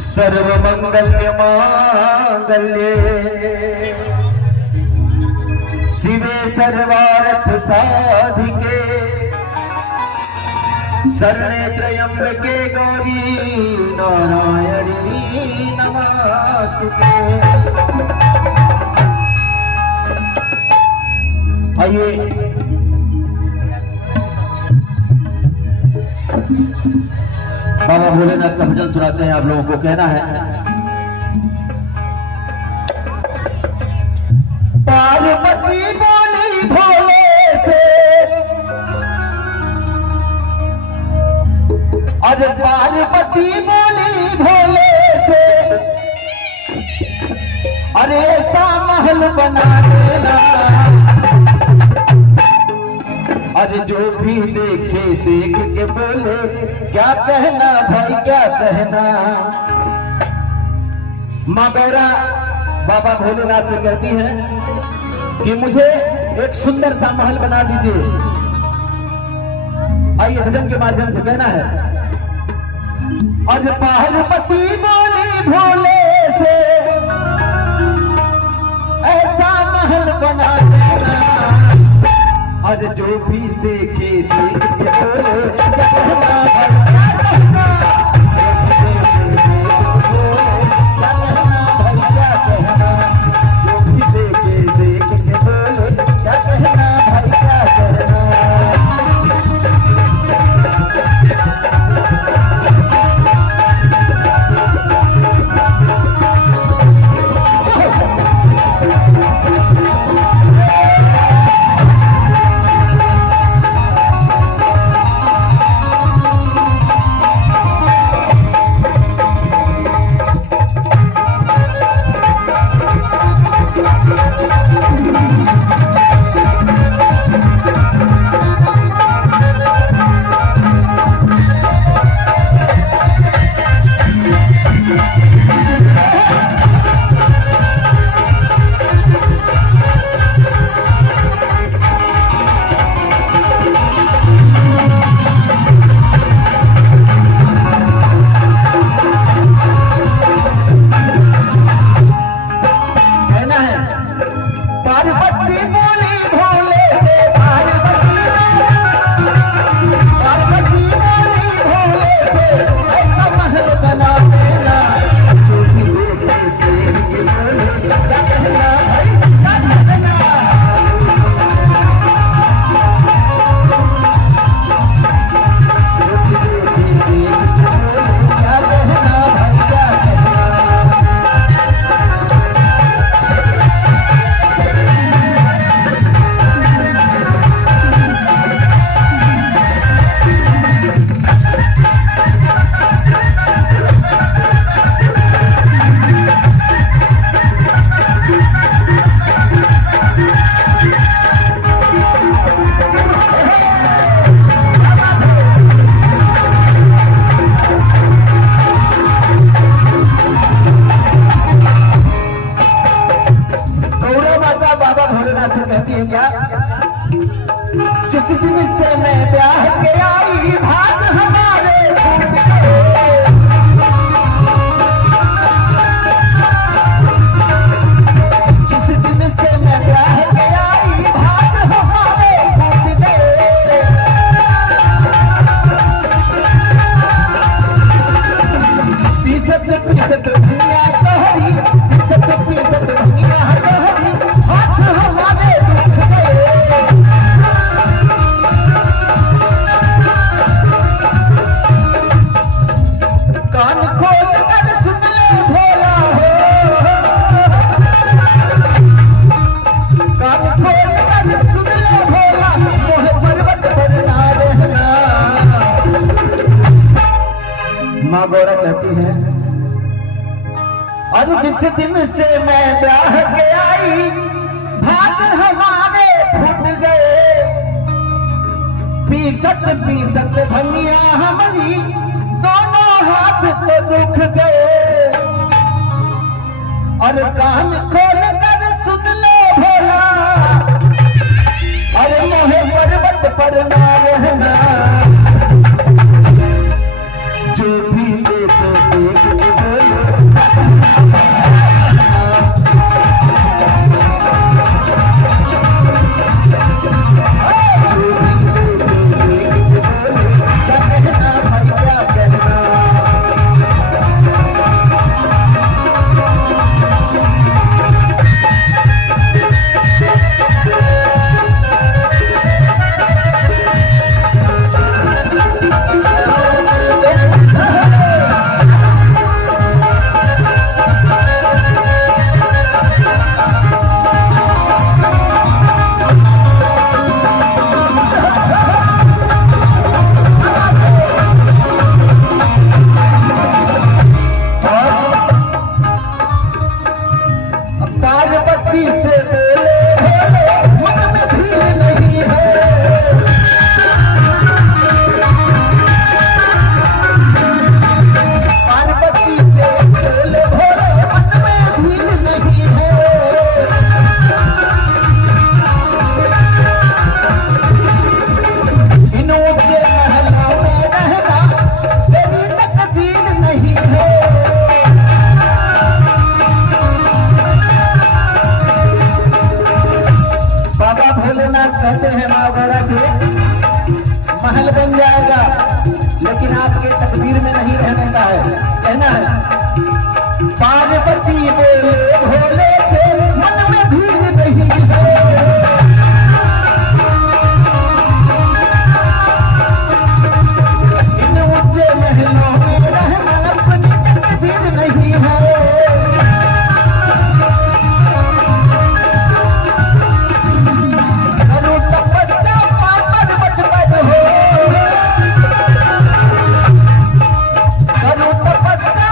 सर्वमंगल्य मांगल्ये शिवे सर्वार्थ साधिके शरणे त्र्यंबके गौरी नारायणी नमस्तुते। आइए बाबा भोलेनाथ का भजन सुनाते हैं, आप लोगों को कहना है। पार्वती बोली भोले से, अरे पार्वती बोली भोले से, अरे ऐसा महल बना देना, अरे जो भी देखे देख के बोले क्या कहना भाई क्या कहना। माँ गौरा बाबा भोलेनाथ से कहती है कि मुझे एक सुंदर सा महल बना दीजिए। आइए भजन के माध्यम से कहना है। अरे पार्वती बोली भोले से ऐसा महल बना देना, अरे जो भी देखे देख के बोले क्या कहना जो भी देखे देख के बोले क्या कहना भाई क्या कहना। जिस दिन से मैं ब्याह के आई भाग हमारे जिस दिन से मैं ब्याह के आई भाग हमारे फूट गए। पीसत पीसत दुनिया तोहरी, पीसत पीसत दुनिया तोहरी, हाथ हमारे दुख गए। कान खोल कर सुन ले भोला हो, कान खोल कर सुन ले भोला, मोह पर्वत पर ना रहना। माँ गौरा कहती है, और जिस दिन से मैं ब्याह के आई भाग हमारे फूट गए। पीसत पीसत भंगिया हमारी दोनों हाथ तो दुख गए। और कान खोल कर सुन लो भोला, अरे मोहे पर्वत पर ना रहना। जो भी देख देख बोले है। बाबा भोलेनाथ कहते हैं माँ गौरा से महल बन जाएगा, लेकिन आपके तकदीर में नहीं रहने का है। कहना है पार्वती बोले भोले के मन में भीड़ नहीं है। इन ऊंचे महलों में रहना अपनी तकदीर नहीं है। करो तपस्या पर्वत पर हो, करो तपस्या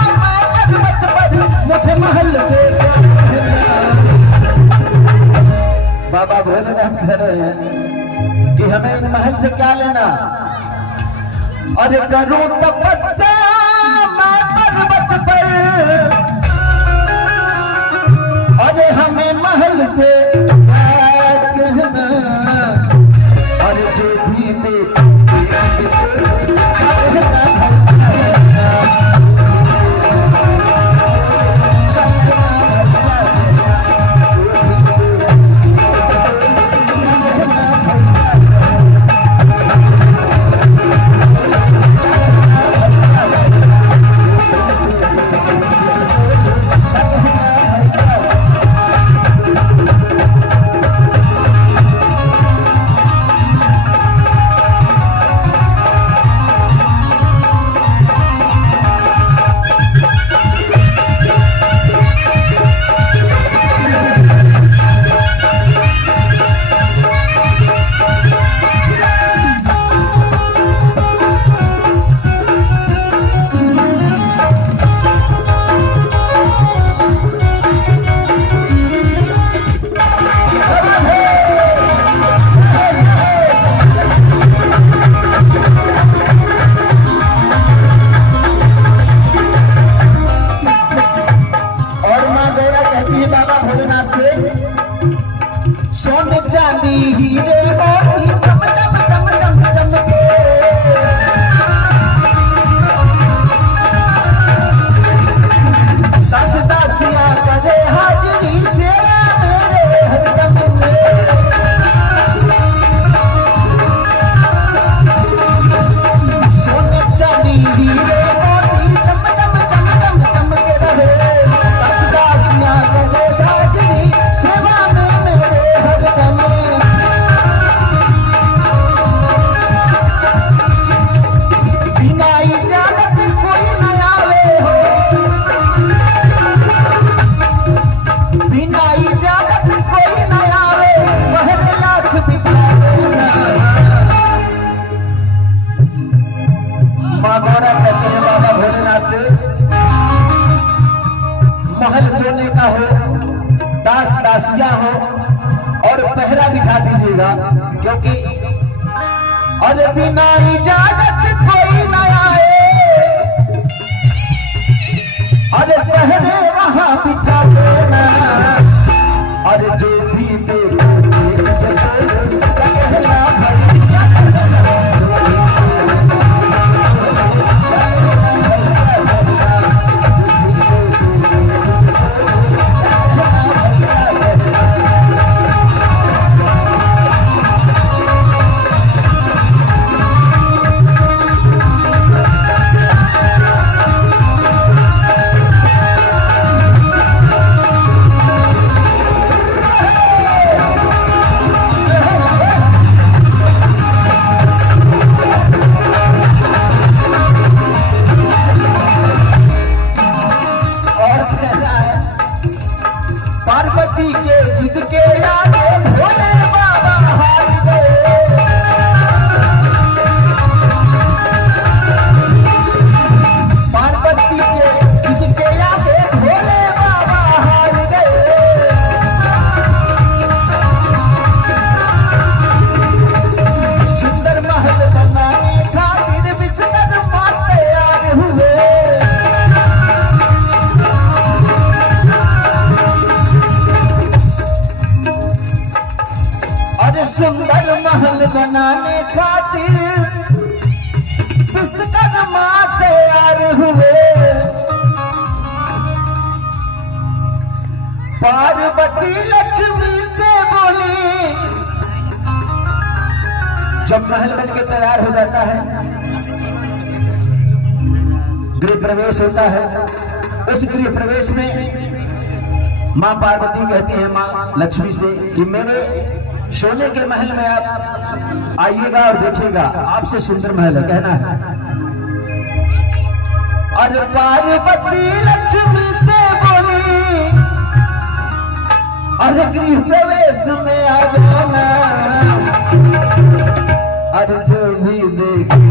पर्वत पर, मुझे महल से बाबा भोलेनाथ कह रहे हैं कि हमें इन महल से क्या लेना। अरे करो तपस्या पर्वत पर, अरे हमें महल से क्या कहना। अरे जो भी देख महल सोने का हो, दास दासियां हो और पहरा बिठा दीजिएगा, क्योंकि अरे बिना इजाजत कोई न आए, अरे पहरे वहां बिठा देना। अरे जो भी देखे पार्वती के जिद के आगे भोले बाबा हार गए। पार्वती के जिद के आगे भोले बाबा हार गए। सुंदर महल बनाने खातिर विश्वकर्मा तैयार हुए। सुंदर महल बनाने खातिर विश्वकर्मा तैयार हुए। पार्वती लक्ष्मी से बोली। जब महल बन के तैयार हो जाता है, गृह प्रवेश होता है। उस गृह प्रवेश में मां पार्वती कहती है मां लक्ष्मी से कि मेरे सोने के महल में आप आइएगा और देखिएगा, आपसे सुंदर महल है, कहना है। और पार्वती लक्ष्मी से बोली, और गृह प्रवेश में आ जाना, और जो भी देखे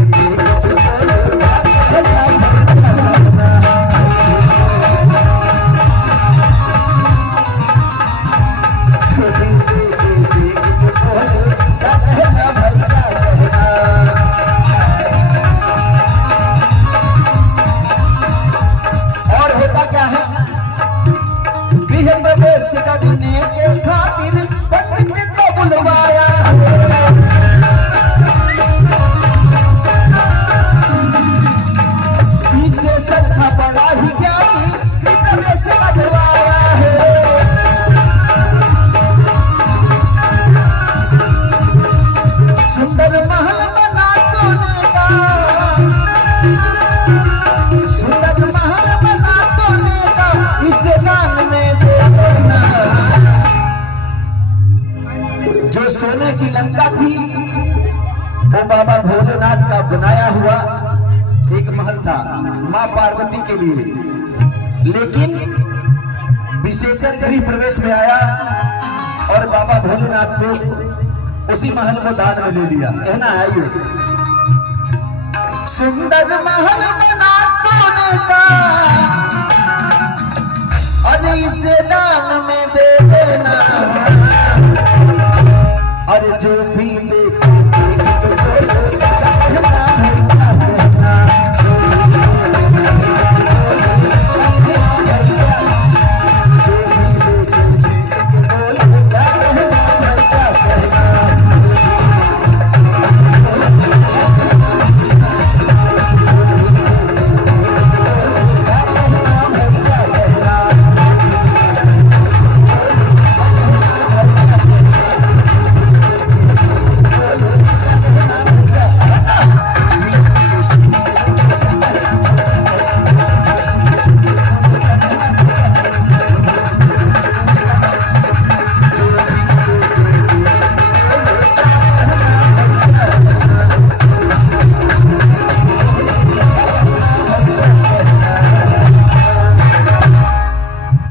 करने के खातिर पंडित को बुलवाया। पीछे संख्या बड़ा ही ज्ञानी प्रवेश करवाया है। सुंदर महल बना सोने का, सुंदर महल बना सोने का, इस गान में दे देना। जो सोने की लंका थी वो बाबा भोलेनाथ का बनाया हुआ एक महल था मां पार्वती के लिए। लेकिन विशेषण गृह प्रवेश में आया और बाबा भोलेनाथ से उसी महल को दान में ले लिया। कहना है ये, सुंदर महल बना सोने का,